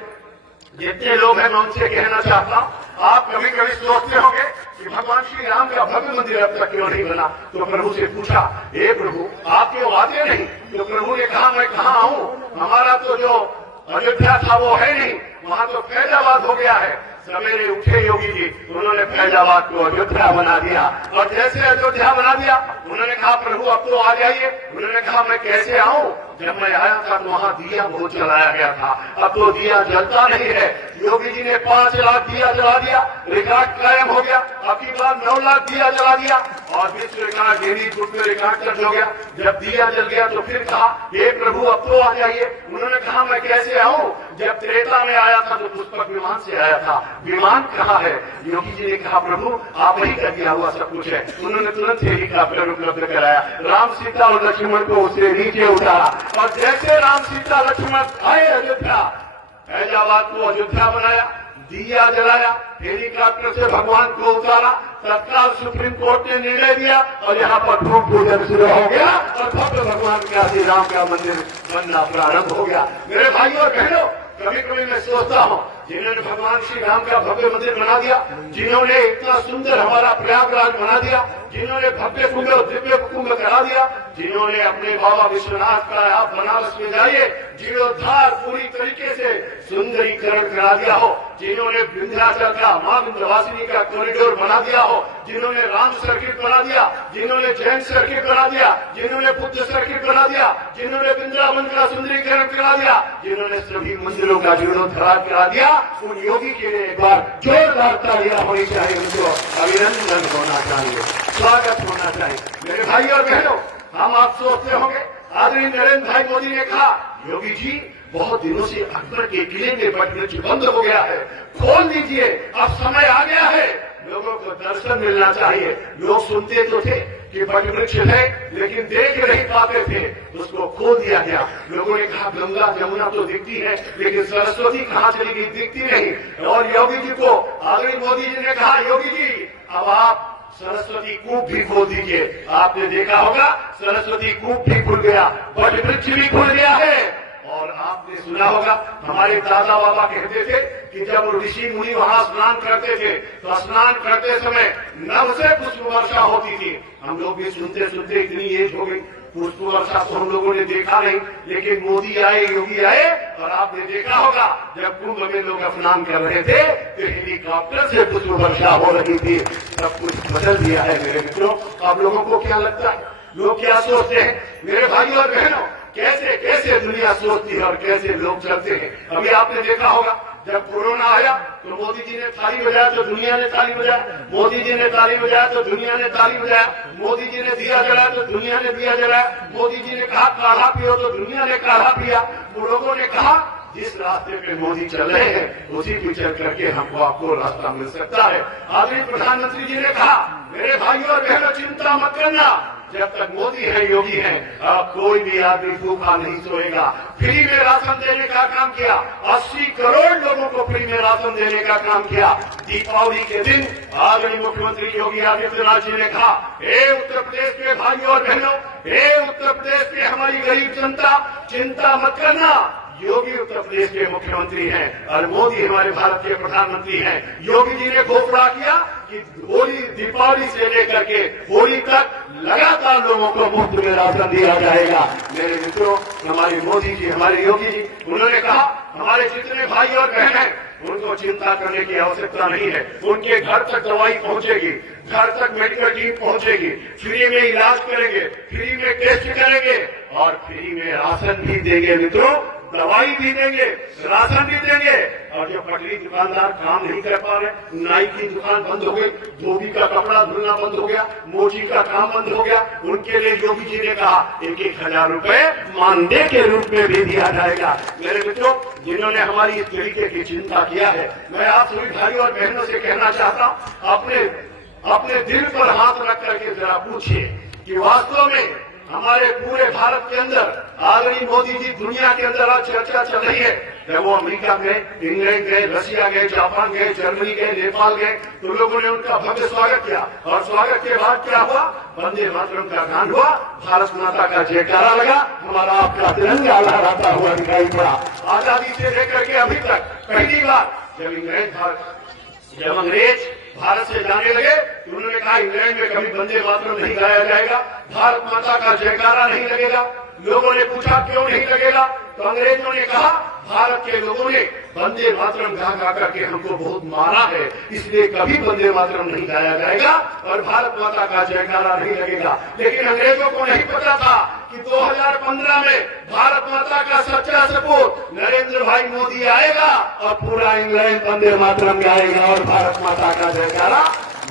जितने लोग हैं मैं उनसे कहना चाहता हूँ, आप कभी कभी सोचते होंगे कि भगवान श्री राम का भव्य मंदिर अब तक क्यों नहीं बना? तो प्रभु से पूछा, हे प्रभु आप क्यों आते नहीं? तो प्रभु ने कहा, मैं कहाँ आऊँ, हमारा तो जो अयोध्या था वो है नहीं, वहाँ तो फैजाबाद हो गया है। सवेरे उठे योगी जी, उन्होंने फैजाबाद को अयोध्या बना दिया और जैसे अयोध्या बना दिया, उन्होंने कहा प्रभु अब तो आ जाइए। उन्होंने कहा, मैं कैसे आऊँ? जब मैं आया था तो वहाँ दिया बहुत जलाया गया था, अब तो दिया जलता नहीं है। योगी जी ने 5 लाख दिया जला दिया, रिकॉर्ड कायम हो गया। अब की बार 9 लाख दिया जला दिया और विश्व रिकॉर्ड गिनीज बुक में रिकॉर्ड दर्ज हो गया। जब दिया जल गया तो फिर कहा, हे प्रभु अब तो आ जाइए। उन्होंने कहा, मैं कैसे आऊँ? जब त्रेता में आया था तो पुष्पक विमान से आया था, विमान कहाँ है? योगी जी ने कहा, प्रभु आप ही का दिया हुआ सब कुछ है। उन्होंने तुरंत हेलीकॉप्टर उपलब्ध कराया, राम सीता और लक्ष्मण को उससे नीचे उतारा और जैसे राम सीता लक्ष्मण आए अयोध्या, फैजाबाद को अयोध्या बनाया, दिया जलाया, हेलीकॉप्टर से भगवान को उतारा, तत्काल सुप्रीम कोर्ट ने निर्णय दिया और यहाँ पर भूमि पूजन शुरू हो गया और भव्य भगवान का श्री राम का मंदिर बनना प्रारंभ हो गया। मेरे भाइयों और बहनों, कभी कभी मैं सोचता हूँ, जिन्होंने भगवान श्री राम का भव्य मंदिर बना दिया, जिन्होंने इतना सुंदर हमारा प्रयागराज बना दिया, जिन्होंने भव्य कुंभ और दिव्य कुंभ करा दिया, जिन्होंने अपने बाबा विश्वनाथ का आप बनारस में जाइए जीर्णोद्धार पूरी तरीके से सुंदरीकरण करा दिया हो, जिन्होंने विंध्याचल का मां विंध्यवासिनी का कॉरिडोर बना दिया हो, जिन्होंने राम सर्किट बना दिया, जिन्होंने जैन सर्किट बना दिया, जिन्होंने बुद्ध सर्किट बना दिया, जिन्होंने वृंदावन का सुंदरीकरण करा दिया, जिन्होंने सभी मंदिरों का जीर्णोद्धार करा दिया, उन योगी के लिए एक बार जोरदार तालियां होनी चाहिए, उनको अभिनंदन होना चाहिए, स्वागत होना चाहिए। मेरे भाई और बहनों, हम आप सोचते होंगे आदरणीय नरेंद्र भाई मोदी ने कहा, योगी जी बहुत दिनों से अकबर के किले में वृक्ष बंद हो गया है, खोल दीजिए, अब समय आ गया है, लोगों को दर्शन मिलना चाहिए। लोग सुनते तो थे कि वृक्ष है लेकिन देख नहीं पाते थे, उसको खोल दिया गया। लोगों ने कहा गंगा जमुना तो दिखती है लेकिन सरस्वती कहाँ चली गई, दिखती नहीं। और योगी जी को आदरणीय मोदी जी ने कहा, योगी जी अब आप सरस्वती कूप भी खोल दीजिए। आपने देखा होगा सरस्वती कूप भी खुल गया, वट वृक्ष भी खुल गया है। और आपने सुना होगा हमारे दादा बाबा कहते थे कि जब ऋषि मुनि वहां स्नान करते थे तो स्नान करते समय नभ से पुष्प वर्षा होती थी। हम लोग भी सुनते सुनते इतनी एज हो गई, पुष्प वर्षा तो हम लोगों ने देखा नहीं, लेकिन मोदी आए, योगी आए और आपने देखा होगा जब कुंभ में लोग स्नान कर रहे थे तो हेलीकॉप्टर से पुष्प वर्षा हो रही थी। सब कुछ बदल दिया है मेरे मित्रों। आप लोगों को क्या लगता है, लोग क्या सोचते हैं? मेरे भाइयों और बहनों, कैसे कैसे दुनिया सोचती है और कैसे लोग चलते हैं। अभी आपने देखा होगा जब कोरोना आया तो मोदी जी ने ताली बजाया तो दुनिया ने ताली बजाया, मोदी जी ने ताली बजाया तो दुनिया ने ताली बजाया, मोदी जी ने दिया जलाया तो दुनिया ने दिया जलाया, मोदी जी ने कहा काढ़ा पियो तो दुनिया ने काढ़ा पिया। तो लोगों ने कहा जिस रास्ते पे मोदी चल रहे हैं उसी पे चल करके हमको आपको रास्ता मिल सकता है। आदरणीय प्रधानमंत्री जी ने कहा, मेरे भाइयों और बहनों चिंता मत करना, जब तक मोदी है, योगी है, कोई भी आदमी भूखा नहीं सोएगा। फ्री में राशन देने का काम किया, 80 करोड़ लोगों को फ्री में राशन देने का काम किया। दीपावली के दिन आदरणीय मुख्यमंत्री योगी आदित्यनाथ जी ने कहा, हे उत्तर प्रदेश के भाइयों और बहनों, हे उत्तर प्रदेश के हमारी गरीब जनता, चिंता मत करना, योगी उत्तर प्रदेश के मुख्यमंत्री हैं और मोदी हमारे भारत के प्रधानमंत्री हैं। योगी जी ने घोषणा किया कि होली, दीपावली से लेकर के होली तक लगातार लोगों को मुफ्त में राशन दिया जाएगा। मेरे मित्रों, हमारे मोदी जी, हमारे योगी जी, उन्होंने कहा हमारे जितने भाई और बहन हैं उनको चिंता करने की आवश्यकता नहीं है, उनके घर तक दवाई पहुंचेगी, घर तक मेडिकल टीम पहुंचेगी, फ्री में इलाज करेंगे, फ्री में टेस्ट करेंगे और फ्री में राशन भी देंगे। मित्रों, दवाई भी देंगे, राशन भी देंगे। और जो पटरी दुकानदार काम नहीं कर पा रहे, नाई की दुकान बंद हो गई, धोबी का कपड़ा धुलना बंद हो गया, मोची का काम बंद हो गया, उनके लिए योगी जी ने कहा 1,000 रुपए मानदेय के रूप में भी दिया जाएगा। मेरे मित्रों, जिन्होंने हमारी इस तरीके की चिंता किया है, मैं आप सभी भाइयों और बहनों से कहना चाहता हूँ, अपने दिल पर हाथ रख करके जरा पूछिए कि वास्तव में हमारे पूरे भारत के अंदर आदरणीय मोदी जी दुनिया के अंदर आज चर्चा चल रही है। जब वो अमेरिका गए, इंग्लैंड गए, रशिया गए, जापान गए, जर्मनी गए, नेपाल गए, तो लोगों ने उनका भव्य स्वागत किया और स्वागत के बाद क्या हुआ, वंदे मातरम का गान हुआ, भारत माता का जयकारा लगा, हमारा आपका तिरंगा लहराता हुआ दिखाई पड़ा। आजादी से लेकर के अभी तक पहली बार जब अंग्रेज भारत से जाने लगे तो उन्होंने कहा इंग्लैंड में कभी वंदे मातरम नहीं गाया जाएगा, भारत माता का जयकारा नहीं लगेगा। लोगों ने पूछा क्यों नहीं लगेगा, तो अंग्रेजों ने कहा भारत के लोगों ने वंदे मातरम गा करके हमको बहुत मारा है, इसलिए कभी वंदे मातरम नहीं गाया जाएगा और भारत माता का जयकारा नहीं लगेगा। लेकिन अंग्रेजों को नहीं पता था कि 2015 में भारत माता का सच्चा सपूत नरेंद्र भाई मोदी आएगा और पूरा इंग्लैंड वंदे मातरम गाएगा और भारत माता का जयकारा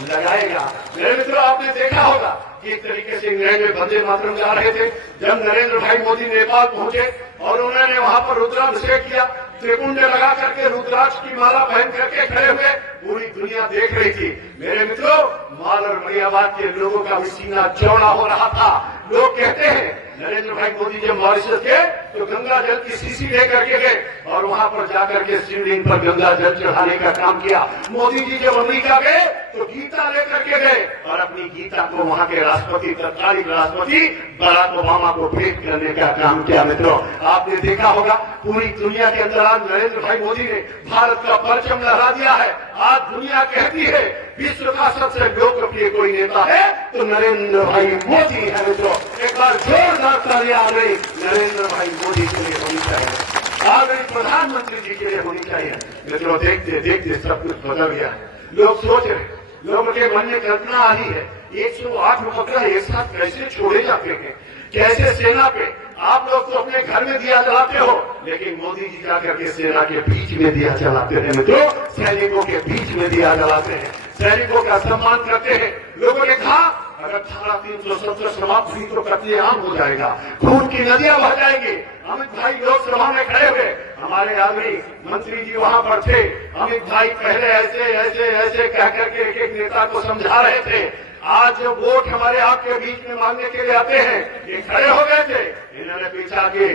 लगाएगा। मेरे मित्रों, आपने देखा होगा कि इस तरीके से इंग्लैंड में वंदे मातरम गा रहे थे। जब नरेंद्र भाई मोदी नेपाल पहुंचे और उन्होंने वहां पर रुद्राभिषेक किया, त्रिपुंड लगा करके रुद्राक्ष की माला पहन करके खड़े हुए, पूरी दुनिया देख रही थी। मेरे मित्रों, माल और मरियाबाद के लोगों का भी सीना चौड़ा हो रहा था। लोग कहते हैं नरेंद्र भाई मोदी जब मॉरिशस के तो गंगा जल की शीशी लेकर के गए और वहां पर जाकर के शिवलिंग पर गंगा जल चढ़ाने का काम किया। मोदी जी जब अमेरिका गए तो गीता लेकर के गए और अपनी गीता को वहां के राष्ट्रपति, तत्कालीन राष्ट्रपति बराक ओबामा को भेंट करने का काम किया। मित्रों, आपने देखा होगा पूरी दुनिया के अंदर आज नरेंद्र भाई मोदी ने भारत का परचम लहरा दिया है। आज दुनिया कहती है विश्व का सबसे लोकप्रिय कोई नेता है तो नरेंद्र भाई मोदी है। मित्रों, एक बार जोरदार तालियां आ गई नरेंद्र भाई मोदी के लिए होनी चाहिए, आ गई प्रधानमंत्री जी के लिए होनी चाहिए। मित्रों, देखते देखते सब कुछ बदल गया है। लोग सोच रहे, लोगों के मन में कल्पना आ रही है 108 उपग्रह एक साथ कैसे छोड़े जाते हैं, कैसे सेना पे आप लोग तो अपने घर में दिया जलाते हो, लेकिन मोदी जी जाकर के सेना के बीच में दिया जलाते हैं। मित्रों, सैनिकों के बीच में दिया जलाते हैं, सैनिकों का सम्मान करते हैं। लोगों ने कहा अगर धारा 370 समाप्त हुई तो कत्लेआम हो जाएगा, खून की नदियां बह जाएंगी। अमित भाई लोकसभा में खड़े हुए, हमारे आदमी मंत्री जी वहां पर थे। अमित भाई पहले ऐसे ऐसे ऐसे कह करके एक एक नेता को समझा रहे थे। आज जो वोट हमारे आपके बीच में मांगने के लिए आते हैं, ये खड़े हो गए थे। इन्होंने पूछा कि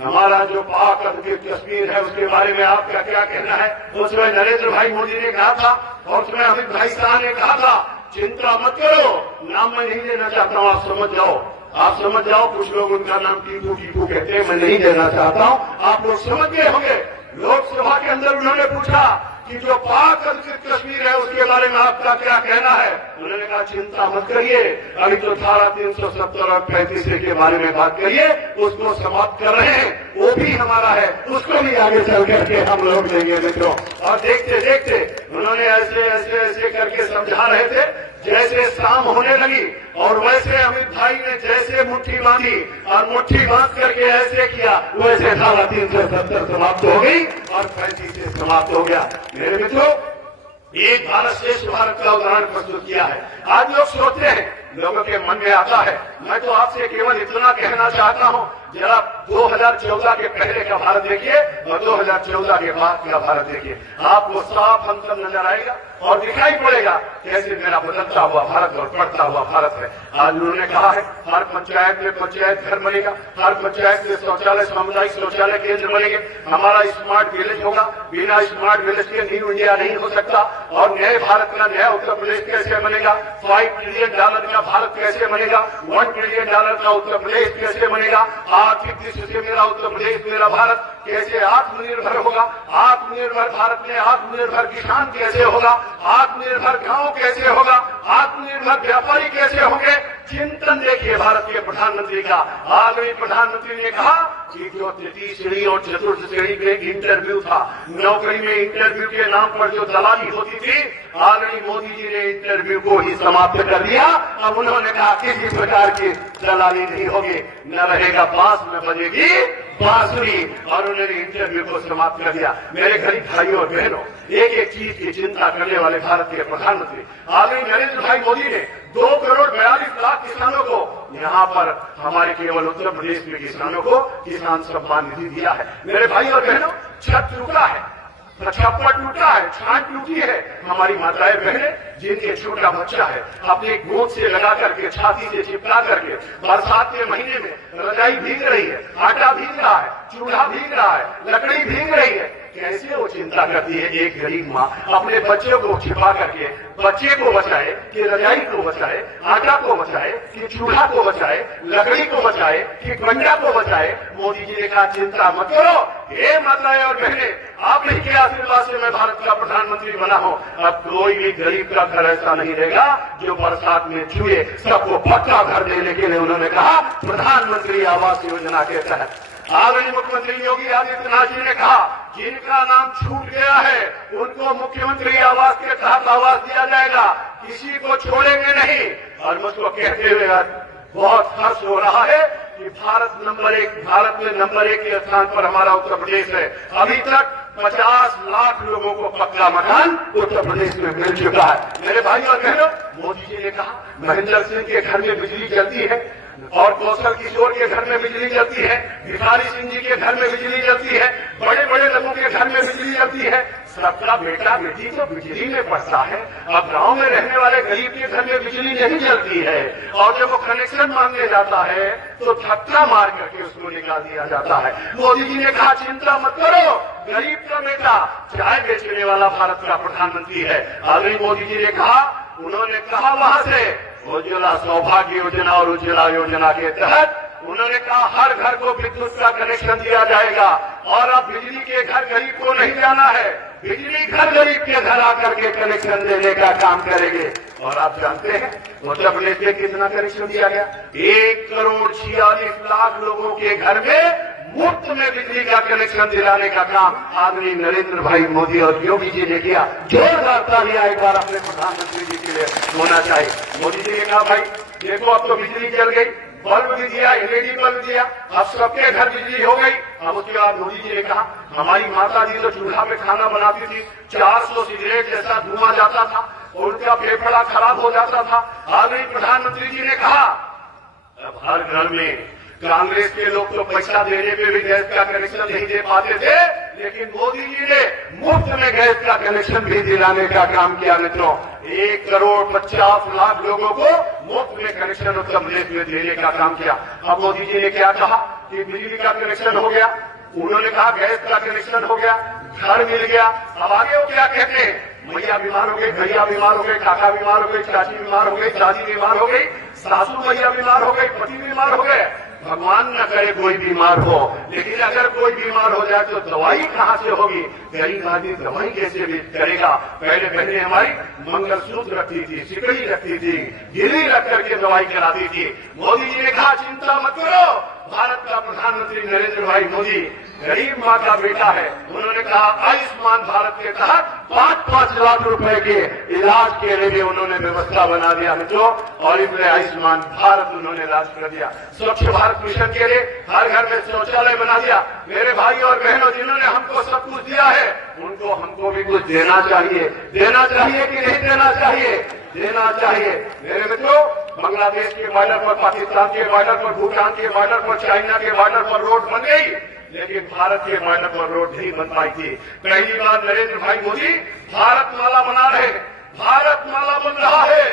हमारा जो पाक कश्मीर है उसके बारे में आपका क्या कहना है। उसमें नरेंद्र भाई मोदी ने कहा था और उसमें अमित भाई शाह ने कहा था चिंता मत करो, नाम मैं नहीं लेना चाहता हूं, आप समझ जाओ, आप समझ जाओ। कुछ लोग उनका नाम टीपू टीपू कहते हैं, मैं नहीं लेना चाहता हूं, आप लोग समझ गए होंगे। लोकसभा के अंदर उन्होंने पूछा कि जो पाक अधिकृत कश्मीर है उसके बारे में आपका क्या कहना है। उन्होंने कहा चिंता मत करिए, अभी तो धारा 370 और 35 के बारे में बात करिए, उसको समाप्त कर रहे हैं, वो भी हमारा है, उसको भी आगे चल करके हम लोग लेंगे। मित्रों, और देखते देखते उन्होंने ऐसे ऐसे ऐसे करके समझा रहे थे। जैसे शाम होने लगी और वैसे अमित भाई ने जैसे मुट्ठी बांधी और मुट्ठी बांध करके ऐसे किया, वैसे धारा 370 समाप्त हो गई और 35 से समाप्त हो गया। मेरे मित्रों, एक भारत श्रेष्ठ भारत का उदाहरण प्रस्तुत किया है। आज लोग सोचते हैं, लोगों के मन में आता है, मैं तो आपसे केवल इतना कहना चाहता हूं, जरा 2014 के पहले का भारत देखिए और 2014 के बाद का भारत देखिए, आपको साफ अंतर नजर आएगा और दिखाई पड़ेगा कैसे मेरा बदलता हुआ भारत और बढ़ता हुआ भारत है। आज उन्होंने कहा है हर पंचायत में पंचायत घर बनेगा, हर पंचायत में शौचालय, सामुदायिक शौचालय केंद्र बनेंगे, हमारा स्मार्ट विलेज होगा, बिना स्मार्ट विलेज के न्यू इंडिया नहीं हो सकता। और नए भारत का नया उत्तर प्रदेश कैसे बनेगा, $5 ट्रिलियन का भारत कैसे बनेगा, $1 ट्रिलियन का उत्तर प्रदेश कैसे बनेगा, आर्थिक दृष्टि से मेरा उत्तर प्रदेश, मेरा भारत कैसे आत्मनिर्भर होगा, आत्मनिर्भर भारत में आत्मनिर्भर किसान कैसे होगा, आत्मनिर्भर गांव कैसे होगा, आत्मनिर्भर व्यापारी कैसे होंगे। चिंतन देखिए भारत के प्रधानमंत्री का। आदरणीय प्रधानमंत्री ने कहा कि जो तृतीय श्रेणी और चतुर्थ श्रेणी में इंटरव्यू था, नौकरी में इंटरव्यू के नाम पर जो दलाली होती थी, आदरणीय मोदी जी ने इंटरव्यू को ही समाप्त कर दिया। अब उन्होंने कहा किसी प्रकार की दलाली नहीं होगी, न रहेगा बांस न बजेगी बांसुरी, और उन्होंने इंटरव्यू को समाप्त कर दिया। मेरे गरीब भाइयों और बहनों, एक एक चीज की चिंता करने वाले भारत के प्रधानमंत्री आदरणीय नरेंद्र भाई मोदी ने 2,42,00,000 किसानों को यहाँ पर हमारे केवल उत्तर प्रदेश में किसानों को किसान सम्मान निधि दिया है। मेरे भाई और बहनों, छत टूटा है, छप्पर टूटा है, छान टूटी है। हमारी माताएं बहनें जिनके छोटा बच्चा है अपने गोद से लगा करके, छाती से चिपका करके, बरसात के महीने में रजाई भीग रही है, आटा भीग रहा है, चूल्हा भीग रहा है, लकड़ी भीग रही है, कैसे वो चिंता करती है एक गरीब माँ अपने बच्चे को छिपा करके बच्चे को बचाए, कि रजाई को बचाए, आटा को बचाए, कि चूल्हा को बचाए, लकड़ी को बचाए, कि कंडा को बचाए। मोदी जी ने कहा चिंता मत करो, हे माताएं और बहनें, आप ही के आशीर्वाद से मैं भारत का प्रधानमंत्री बना हूं। अब कोई भी गरीब का घर ऐसा नहीं रहेगा जो बरसात में छुए। सबको पक्का घर देने के लिए उन्होंने कहा प्रधानमंत्री आवास योजना के तहत। आदरणीय मुख्यमंत्री योगी आदित्यनाथ जी ने कहा जिनका नाम छूट गया है उनको मुख्यमंत्री आवास के तहत आवास दिया जाएगा, किसी को छोड़ेंगे नहीं। और मुझको कहते हुए बहुत हर्ष हो रहा है कि भारत में नंबर 1 के स्थान पर हमारा उत्तर प्रदेश है। अभी तक 50 लाख लोगों को पक्का मकान उत्तर प्रदेश में मिल चुका है। मेरे भाई और बहनों, मोदी जी ने कहा महेंद्र सिंह के घर में बिजली जलती है और कौशल किशोर के घर में बिजली जलती है, भिखारी सिंह जी के घर में बिजली जलती है, बड़े बड़े लोगों के घर में बिजली जलती है, सबका बेटा बेटी तो बिजली में पड़ता है। अब गांव में रहने वाले गरीब के घर में बिजली नहीं चलती है और जब वो कनेक्शन मांगने जाता है तो धक्का मार करके उसको निकाल दिया जाता है। मोदी जी ने कहा चिंता मत करो, गरीब का बेटा चाय बेचने वाला भारत का प्रधानमंत्री है। आदरणीय मोदी जी ने कहा, उन्होंने कहा वहां से उज्ज्वला सौभाग्य योजना और उज्ज्वला योजना के तहत उन्होंने कहा हर घर को विद्युत का कनेक्शन दिया जाएगा और अब बिजली के घर गरीब को नहीं जाना है, बिजली घर गरीब के घर आकर के कनेक्शन देने का काम करेंगे। और आप जानते हैं उत्तर प्रदेश में कितना कनेक्शन दिया गया? 1,46,00,000 लोगों के घर में मुफ्त में बिजली का कनेक्शन दिलाने का काम आदरणीय नरेंद्र भाई मोदी और योगी जी ने किया। जोरदार तालियां एक बार अपने प्रधानमंत्री जी के लिए होना चाहिए। मोदी जी ने कहा भाई देखो अब तो बिजली चल गई, बल्ब भी दिया, एलईडी बल्ब दिया, अब सबके घर बिजली हो गई। अब उसके बाद मोदी जी ने कहा हमारी माता जी तो चूल्हा पे खाना बनाती थी, 400 सिगरेट जैसा धुआं जाता था और उनका फेफड़ा खराब हो जाता था। आदरणीय प्रधानमंत्री जी ने कहा अब हर घर में, कांग्रेस के लोग तो पैसा देने पे भी गैस का कनेक्शन नहीं दे पाते थे, लेकिन मोदी जी ने मुफ्त में गैस का कनेक्शन भी दिलाने का काम किया। मित्रों 1,50,00,000 लोगों को मुफ्त में कनेक्शन उत्तर प्रदेश में देने का काम किया। अब मोदी जी ने क्या कहा कि बिजली का कनेक्शन हो गया, उन्होंने कहा गैस का कनेक्शन हो गया, घर मिल गया। अब आगे वो क्या कहते हैं, मैया बीमार हो गई, भैया बीमार हो गए, काका बीमार हो गई, चाची बीमार हो गई, दादी बीमार हो गई, सासू मैया बीमार हो गई, पति बीमार हो गए। भगवान न करे कोई बीमार हो, लेकिन अगर कोई बीमार हो जाए तो दवाई कहां से होगी? गरीब आदमी दवाई कैसे भी करेगा? पहले पहले हमारी मंगलसूत्र रखती थी, सिकड़ी रखती थी, गिरी रख करके दवाई कराती थी। मोदी जी ने कहा चिंता मत करो, भारत का प्रधानमंत्री नरेंद्र भाई मोदी गरीब माँ का बेटा है। उन्होंने कहा आयुष्मान भारत के तहत 5-5 लाख रुपए के इलाज के लिए उन्होंने व्यवस्था बना दिया मित्रों, और इसमें आयुष्मान भारत उन्होंने लागू कर दिया। स्वच्छ भारत मिशन के लिए हर घर में शौचालय बना दिया। मेरे भाई और बहनों जिन्होंने हमको सब कुछ दिया है उनको हमको भी कुछ देना चाहिए। देना चाहिए कि नहीं देना चाहिए? देना चाहिए। मेरे मित्रों बांग्लादेश के बॉर्डर पर, पाकिस्तान के बॉर्डर पर, भूटान के बॉर्डर पर, चाइना के बॉर्डर पर रोड बन गई, लेकिन भारत के बॉर्डर पर रोड नहीं बन पाई थी। पहली बार नरेंद्र भाई मोदी भारत माला बना रहे, भारत माला बन रहा है।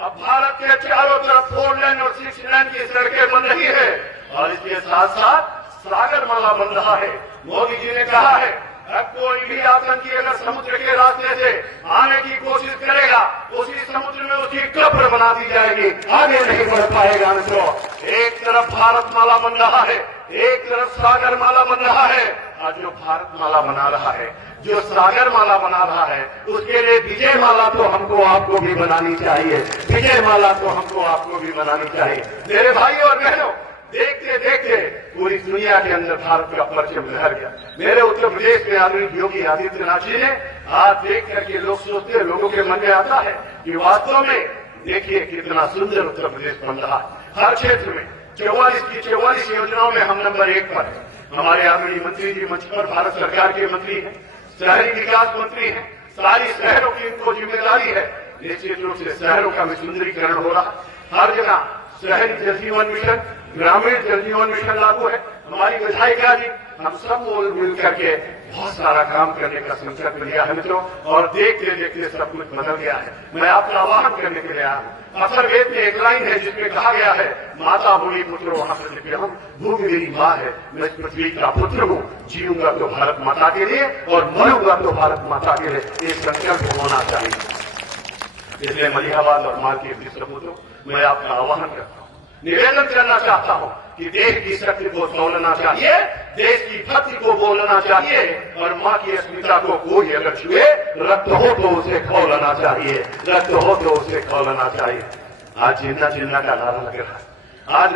अब भारत के चारों तरफ 4 लेन और 6 लेन की सड़कें बन रही है और इसके साथ साथ सागर माला बन रहा है। मोदी जी ने कहा है अब कोई भी आतंकी अगर समुद्र के रास्ते से आने की कोशिश करेगा उसी समुद्र में उसकी कब्र बना दी जाएगी, आगे नहीं बढ़ पाएगा। मित्रों एक तरफ भारत माला बन रहा है, एक तरफ सागर माला बन रहा है, और जो भारत माला बना रहा है, जो सागर माला बना रहा है, उसके लिए विजय माला तो हमको आपको भी बनानी चाहिए। विजय माला तो हमको आपको भी बनानी चाहिए। मेरे भाई और बहनों देखते देखते पूरी दुनिया के अंदर भारत का परचम लहर गया। मेरे उत्तर प्रदेश में आदरणीय योगी आदित्यनाथ जी ने आज देख करके लोग सोचते हैं, लोगों के मन में आता है कि वास्तव में देखिए कितना सुंदर उत्तर प्रदेश बन रहा है। हर क्षेत्र में 44 की 44 योजनाओं में हम नंबर 1 पर है। हमारे आदरणीय मंत्री जी मंच पर भारत सरकार के मंत्री हैं, शहरी विकास मंत्री हैं, सारी शहरों की इनको जिम्मेदारी है। निश्चित रूप से शहरों का विसुंदरीकरण हो रहा है। हर जगह शहरी जल जीवन मिशन, ग्रामीण जल जीवन मिशन लागू है। हमारी विधायिका जी हम सब मिल करके बहुत सारा काम करने का संकल्प लिया है मित्रों, और देखते देखते सब कुछ बदल गया है। मैं आपका आह्वान करने के लिए आया हूं। अथर्ववेद में एक लाइन है जिसमें कहा गया है माता भूमि पुत्र वहां प्रतिभ्यहम्, भूमि मेरी माँ है, मैं पृथ्वी का पुत्र हूँ, जीऊंगा तो भारत माता के लिए और मरूंगा तो भारत माता के लिए। एक संकल्प होना चाहिए। इसलिए मलिहाबाद और माल के सपूतों मैं आपका आह्वान करता हूँ, निवेदन करना चाहता हूँ कि देश की शक्ति को तोड़ना चाहिए, देश की भक्ति को बोलना चाहिए, और माँ की अस्मिता को कोई अगर छुए रक्त हो तो उसे खौलना चाहिए, रक्त हो तो उसे खौलना चाहिए। आज जिन्ना जिन्ना का नारा लग रहा है। आज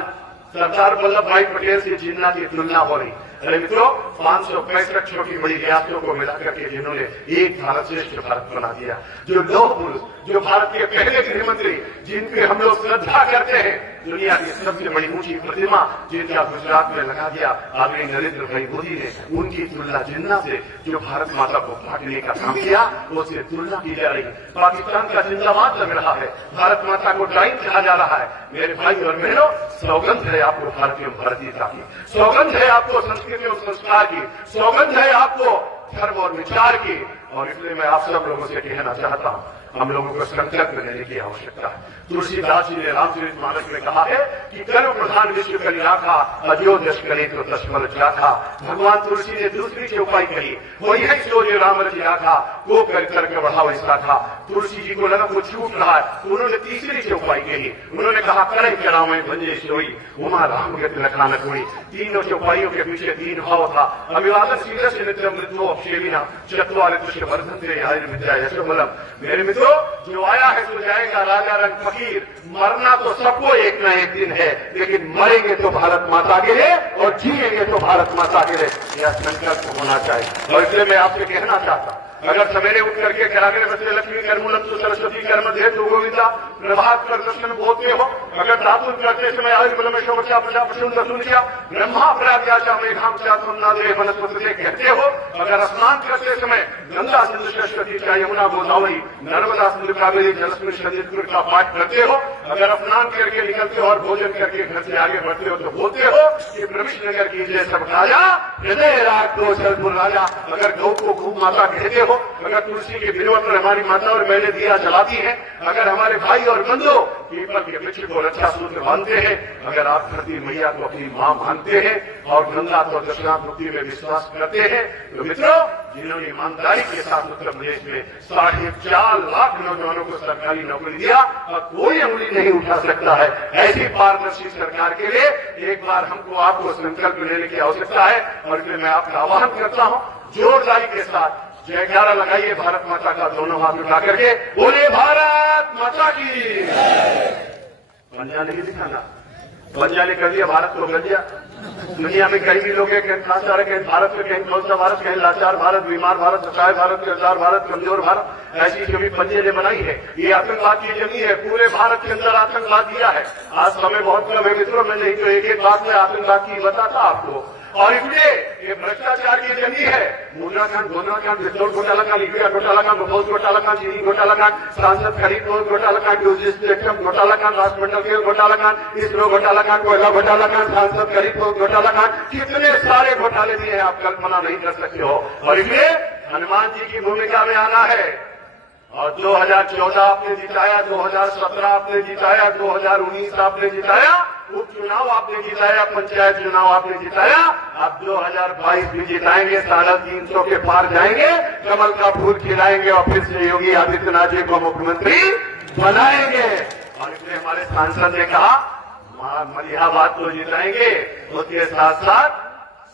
सरदार वल्लभ भाई पटेल से जिन्ना की तुलना हो रही। अरे मित्रों 565 छोटी बड़ी रियासतों को मिलाकर के जिन्होंने एक भारत श्रेष्ठ भारत बना दिया, जो लौह पुरुष, जो भारत के पहले गृहमंत्री जिन पे हम लोग श्रद्धा करते हैं, दुनिया की सबसे बड़ी ऊंची प्रतिमा जिनका गुजरात में लगा दिया आदरणीय नरेंद्र भाई मोदी ने, उनकी तुलना जिन्ना से जो भारत माता को बांटने का काम किया उससे तुलना की जा रही है। पाकिस्तान का जिंदाबाद लग रहा है, भारत माता को डाइन कहा जा रहा है। मेरे भाई और बहनों सौगंध है आपको भारतीय भारतीयता की, सौगंध है आपको संस्कृति और संस्कार की, सौगंध है आपको धर्म और विचार की। और इसलिए मैं आप सब लोगों से कहना चाहता हूं, हम लोगों को संकल्प लेने की आवश्यकता है। तुलसीदास जी ने रामचरितमानस में कहा है कि कर्म प्रधान विश्व कलिया का अयोध्यश करे तो तस्मल जाखा। भगवान तुलसी ने दूसरी चौपाई कही, वही है सो जो राम रचिया था, वो कर करके बढ़ाओ इसका था। तुलसी जी को लगा वो छूट रहा है, तो उन्होंने तीसरी चौपाई कही, उन्होंने कहा करे करावे भंजे सोई उमा राम गति लखा न कोई। तीनों चौपाइयों के पीछे तीन भाव था। अभिवादन सीधे से नित्य मृत्यु अक्षेविना चतुर दृश्य वर्धन से आयुर्विद्या यशोबलम। मेरे मित्रों, जो आया है सो जाएगा राजा रंग फकीर। मरना तो सबको एक न एक दिन है, लेकिन मरेंगे तो भारत माता के लिए और जिएंगे तो भारत माता के लिए, यह संकल्प होना चाहिए। और इसलिए मैं आपसे कहना चाहता हूं, अगर सवेरे उठ करके कराग्रे बच्चे लक्ष्मी कर्मूलम तो सरस्वती कर्म दे तो गोविंदा प्रभात कर दर्शन बोलते हो, अगर दातुन करते समय आयुर्बलमेशो बचा प्रजा पशु दर्शन किया ब्रह्मा प्राज्ञा मेघाम चाहे वनस्पति से कहते हो, अगर स्नान करते समय गंगा सिंधु सरस्वती का यमुना गोदावरी नर्मदा सिंधु कावेरी जलस्मिन संधित का पाठ करते हो, अगर स्नान करके निकलते हो और भोजन करके घर से आगे बढ़ते हो तो बोलते हो कि प्रविष्ट नगर की जय सब राजा हृदय राग दो जलपुर राजा। अगर गौ को खूब माता कहते हो, अगर तुलसी के बिलवा पर हमारी माता और मैंने दिया जलाती है, अगर हमारे भाई और बंधु पीपल के वृक्ष को रक्षा सूत्र बांधते हैं, अगर आप धरती मैया को अपनी मां मानते हैं और गंगा तो दक्षिणाथ मुक्ति में विश्वास करते हैं, तो मित्रों, जिन्होंने ईमानदारी के साथ उत्तर प्रदेश में 4.5 लाख नौजवानों को सरकारी नौकरी दिया, कोई उंगली नहीं उठा सकता है। ऐसी पारदर्शी सरकार के लिए एक बार हमको आपको संकल्प लेने की आवश्यकता है। और इसलिए मैं आपका आह्वान करता हूं, जोरदारी के साथ जयकारा लगाइए भारत माता का, दोनों हाथ उठा करके बोले भारत माता की। पंजा नहीं दिखाना, पंजा ने कर दिया भारत को कर दिया। दुनिया में कहीं भी लोग हैं, कहीं लाचार, कहीं भारत में, कहीं कौन सा भारत, कहीं लाचार भारत, बीमार भारत, असहाय भारत, कर्जदार भारत, कमजोर भारत, ऐसी जो भी पंजे ने बनाई है, ये आतंकवाद की जमी है। पूरे भारत के अंदर आतंकवाद दिया है। आज समय बहुत कम है मित्रों, मैं नहीं तो एक एक बात में आतंकवाद की बताता आपको। और इसलिए ये भ्रष्टाचार की जमी है। मुद्राकांड, गोदाकांड, पेट्रोल घोटाला कांड, यूरिया घोटाला कांड, बफौज घोटाला कांड, चीनी घोटाला कांड, सांसद खरीद घोटाला कांड, घोटाला कांड, राष्ट्रमंडल खेल घोटाला कांड, इसरो घोटाला कांड, कोयला घोटाला कांड, सांसद खरीद घोटाला कांड, कितने सारे घोटाले भी हैं, आप कल्पना नहीं कर सकते हो। और इसलिए हनुमान जी की भूमिका में आना है। और 2014 आपने जिताया, 2017 आपने जिताया, 2019 आपने जिताया, उपचुनाव आपने जिताया, पंचायत चुनाव आपने जिताया, अब 2022 भी जिताएंगे, 350 के पार जाएंगे, कमल का फूल खिलाएंगे और फिर से योगी आदित्यनाथ जी को मुख्यमंत्री बनाएंगे। और इसलिए हमारे सांसद ने कहा मलिहाबाद को जिताएंगे, उसके साथ साथ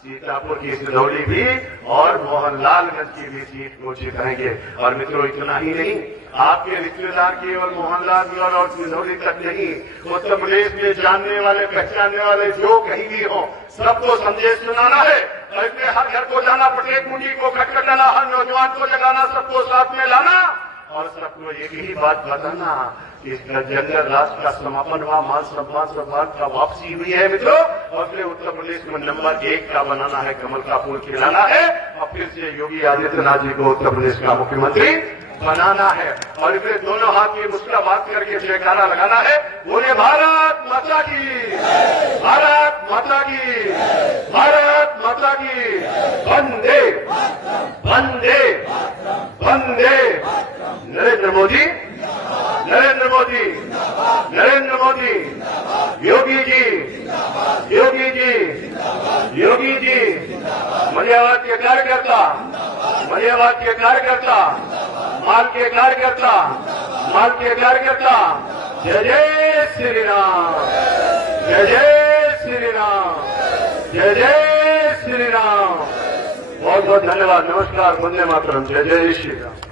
सीतापुर की सिंदौली भी और मोहनलालगंज की भी सीट को जिताएंगे। और मित्रों, इतना ही नहीं, आपके रिश्तेदार केवल मोहनलालगंज और सिंदौली तक नहीं, उत्तर प्रदेश में जानने वाले पहचानने वाले जो कहीं भी हो, सबको संदेश सुनाना है। और इसलिए हर घर को जाना, प्रत्येक मुंडी को खटखटाना, हर नौजवान को जगाना, सबको साथ में लाना और सबको एक ही बात बताना कि जंगल राज का समापन हुआ, मान सम्मान सम्मान का वापसी हुई है मित्रों। और फिर उत्तर प्रदेश में नंबर 1 का बनाना है, कमल का फूल खिलाना है और फिर से योगी आदित्यनाथ जी को उत्तर प्रदेश का मुख्यमंत्री बनाना है। और फिर दोनों हाथ की मुस्काबात करके जयकारा लगाना है, बोले भारत माता की, भारत माता की, भारत माता की, वंदे वंदे वंदे। नरेंद्र मोदी, नरेंद्र मोदी, नरेंद्र मोदी, योगी जी, योगी जी, योगी जी, मलियाबाद के कार्यकर्ता, मलियाबाद के कार्यकर्ता, माल के कार्यकर्ता, माल के कार्यकर्ता, जय जय श्री राम, जय जय श्री राम, जय जय श्री राम। बहुत बहुत धन्यवाद, नमस्कार, वंदे मातरम, जय जय श्री राम।